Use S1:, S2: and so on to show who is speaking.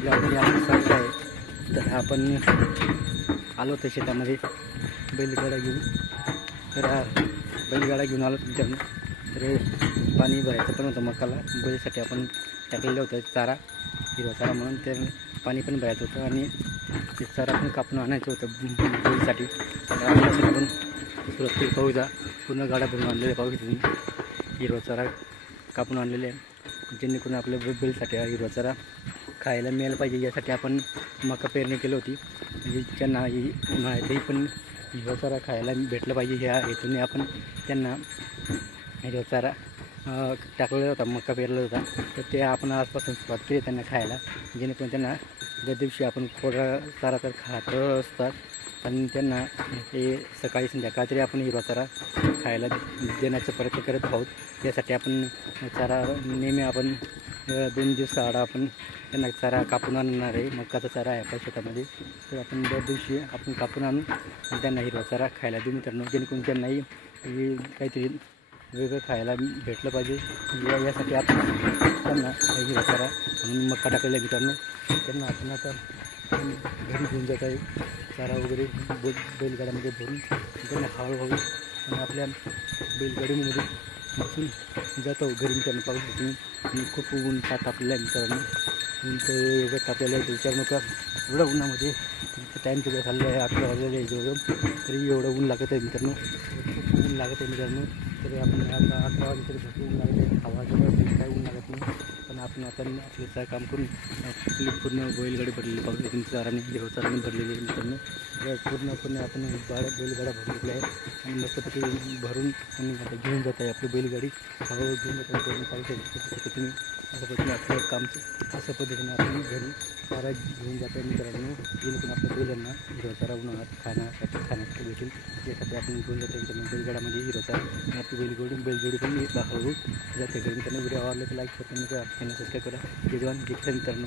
S1: ब्लॉगमध्ये आपण सांगत आहे तर आपण आलो होतो शेतामध्ये. बैलगाडा घेऊन. तर बैलगाडा घेऊन आलो तुमच्याकडून तर पाणी भरायचं पण होतं मकाला. बैलसाठी आपण टाकलेलं होतं चारा हिरवा चारा म्हणून. तर पाणी पण भरायचं होतं आणि ते चारा पण कापून आणायचं होतं बैलसाठी. तर आपण सुरक्षित पाहू जा. पूर्ण गाड्या भरून आणलेल्या पाहू तुम्ही. हिरवा चारा कापून आणलेले आहे. जेणेकरून आपल्या बिलसाठी बैलसाठी हिरवा चारा खायला मिळायला पाहिजे. यासाठी आपण मका पेरणी केली होती. म्हणजे ज्यांना ही उन्हाळ्यातही पण हिरवा चारा खायला भेटलं पाहिजे. ह्या हेतूने आपण त्यांना हिरवा चारा टाकलेला होता मका पेरला होता. तर ते आपण आजपासून सुरुवात केली त्यांना खायला. जेणेकरून त्यांना ज्या दिवशी आपण कोरडा चारा तर खात असतात आणि त्यांना हे सकाळी संध्याकाळ तरी आपण हिरवा चारा खायला देण्याचा प्रयत्न करत आहोत. यासाठी आपण चारा नेहमी आपण दोन दिवस आडा आपण त्यांना चारा कापून आणणार आहे. मकाचा चारा आहे आपल्या शेतामध्ये. तर आपण दर दिवशी आपण कापून आणून त्यांना हिरवा चारा खायला देऊ मित्रांनो. जेणेकरून त्यांनाही काहीतरी वेगळं खायला भेटलं पाहिजे. या यासाठी आपण त्यांना हिरवा चारा म्हणून मका टाकलेला मित्रांनो. त्यांना आपण आता घरी घेऊन जात आहे. चारा वगैरे बैल बैलगाड्यामध्ये भरून त्यांना हळूहळू आणि आपल्या बैलगाडीमध्ये बसून जातो घरी त्यांना पाहू शकतो खूप ऊन ताप आपल्याला मित्रांनो ऊन तर एवढं तापलेलं आहे तर विचार नका. एवढ्या उन्हामध्ये टाईम किती खाल्लं आहे. अकरा वाजलेलं आहे जवळजवळ. तरी एवढं ऊन लागत आहे मित्रांनो. खूप ऊन लागत आहे मित्रांनो. तरी आपण आता अकरा वाजे तरी भरपूर ऊन लागत आहे. हवा आपण आता आपलं काम करून आपली पूर्ण बैलगाडी भरलेली पाहू शकतो चाराने हिरो चाराने भरलेली आहे मित्रांनो. या पूर्णपणे आपण गाड्या बैलगाड्या भरलेल्या आहे आणि मस्तपैकी भरून आणि आता घेऊन जात आहे आपली बैलगाडी. हळूहळू घेऊन जात आहे पाहू शकतो तुम्ही अशा पद्धतीने आपलं काम अशा पद्धतीने आपण घरी चारा घेऊन जातो मित्रांनो. जेणेकरून आपल्या बैलांना हिरो चारा उन्हाळ्यात खाण्यासाठी खाण्यासाठी भेटेल. यासाठी आपण घेऊन जातो मित्रांनो बैलगाडामध्ये हिरो चारा. आपली बैलगोडी बैलजोडी पण दाखवू जाते घरी मित्रांनो. व्हिडिओ आवडला तर लाईक करतो मित्रांनो चॅनल सबस्क्राईब करा. जय जवान मित्रांनो.